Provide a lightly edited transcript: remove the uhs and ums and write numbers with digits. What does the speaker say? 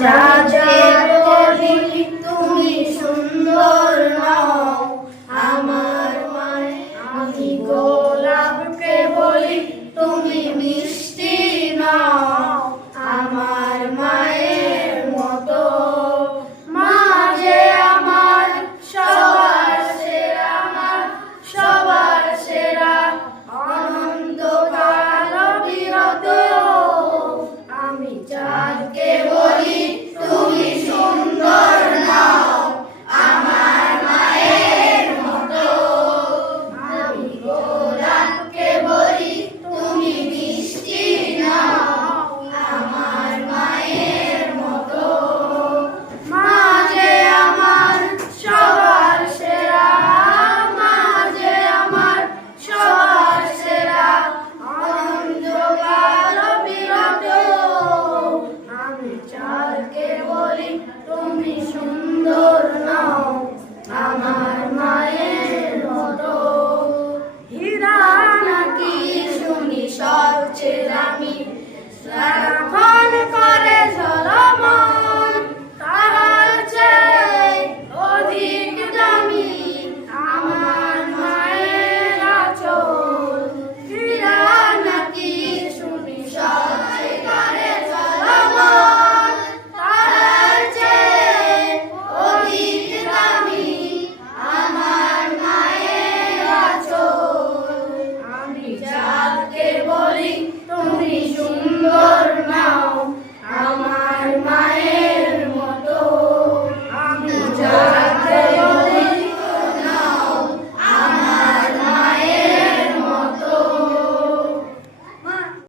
চাঁদকে বলি তুমি সুন্দর নও, আমার মায়ে। আমি গোলাপকে বলি তুমি মিষ্টি নও, আমার মায়ের মতো। মা যে আমার সবার সেরা, আমার সবার সেরা, অনন্তকাল বিরত। আমি চাঁদকে বলি তুমি সুন্দর নও, আমার মায়ের মতো। আমি গোলাপকে বলি তুমি মিষ্টি নও, আমার মায়ের মতো। মা যে আমার সবার সেরা, মা যে আমার সবার সেরা, অনন্তকাল বিরত। আমি চাঁদকে বলি তুমি সুন্দর নও, আমার মায়ের মতো। হীরা নাকি শুনি সবচেয়ে দামি,